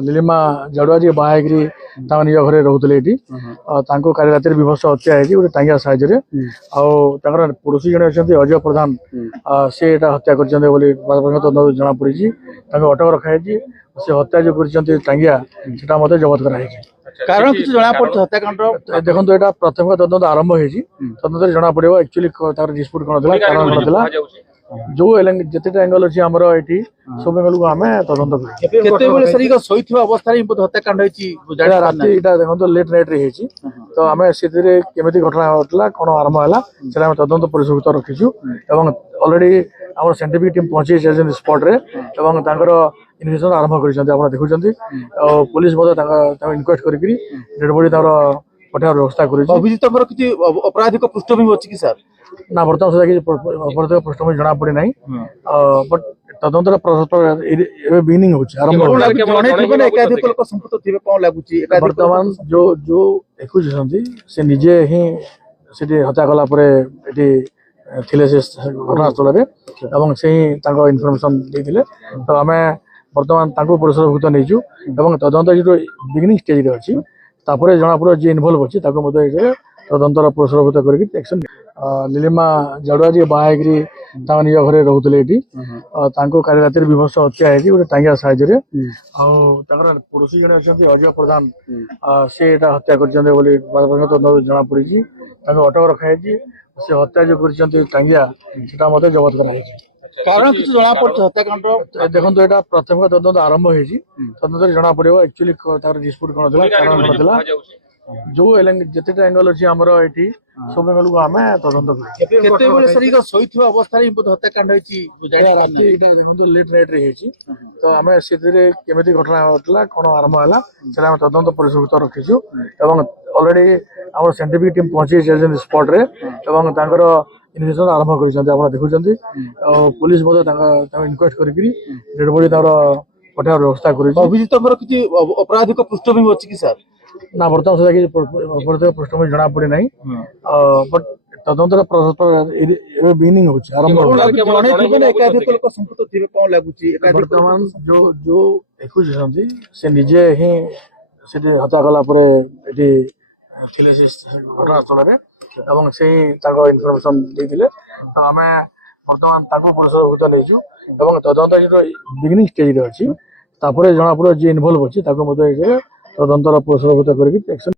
नीलिमा जड़ुआ जी बाहागिरी निज घरे रोते ये काली रात विभत्स हत्या है गोटे टांगिया साहाଯ୍य पड़ोशी जड़े अच्छा अजय प्रधान सी हत्या कर जना पड़ी अटक रखाई से हत्या जो कर टांगिया से मत जबत कराई कारण किसी जना पड़छ हत्याकांड देखो यहाँ प्राथमिक तदंत आरंभ होती तदंत जना पड़ो एक्चुअली डिस्प्यूट कौन था कारण कौन था जो जिते एंगल अच्छी आमर ये सब एंगल को आम तदंत अवस्था हत्याकांड राति देखो लेट नाइट रे तो आम से केमी घटना घटला कौन आरंभ है तदंत परिसकृत रखीचु अलरेडी आम साइंटिफिक टीम पहुंची स्पॉट रे इन्वेस्टिगेशन आरंभ कर देखुं पुलिस इनक्वेस्ट कर डेड बॉडी पठार व्यवस्था कर अभिजित किसी आपराधिक पृष्ठभूमि अच्छी कि सर ना बर्तमान सुधा किसी अपराधिक पृष्ठभूमि जना पड़ी ना बट तदंत बिगिनिंग बर्तमान जो जो एक्यूज से निजे ही हत्या कला थे घटनास्थल से इनफर्मेशन देते तो आम बर्तमान पुरस्कृत नहीं तदंत जो बिगिनिंग स्टेज अच्छी जना पड़ो जी इनवल्व अच्छी तदंतर पुरस्कृत कर एक्शन नीलिमा जड़ुआ जी बाहागिरी निज घरे रोते ये काली रात विभत्स हत्या है गोटे टांगिया साहाଯ୍य पड़ोशी जड़े अच्छा अजय प्रधान सी हत्या कर जना पड़ी अटक रखाई से हत्या जो कर टांगिया से मत जबत कराई कारण किसी जना पड़छ हत्याकांड देखो यहाँ प्राथमिक तदंत आरंभ होती तदंत जना पड़ो एक्चुअली डिस्प्यूट कौन था कारण कौन था जो जिते एंगल अच्छी आमर ये सब एंगल को आम तदंत अवस्था हत्याकांड राति देखो लेट नाइट रे तो आम से केमी घटना घटला कौन आरंभ है तदंत परिसकृत रखीचु अलरेडी आम साइंटिफिक टीम पहुंची स्पॉट रे इन्वेस्टिगेशन आरंभ कर देखुं पुलिस इनक्वेस्ट कर डेड बॉडी पठार व्यवस्था कर अभिजित किसी आपराधिक पृष्ठभूमि अच्छी कि सर ना बर्तमान सुधा किसी अपराधिक पृष्ठभूमि जना पड़ी ना बट तदंत बिगिनिंग बर्तमान जो जो एक्यूज से निजे ही हत्या कला थे घटनास्थल से इनफर्मेशन देते तो आम बर्तमान पुरस्कृत नहीं तदंत जो बिगिनिंग स्टेज अच्छी जना पड़ो जी इनवल्व अच्छी तदंतर पुरस्कृत कर एक्शन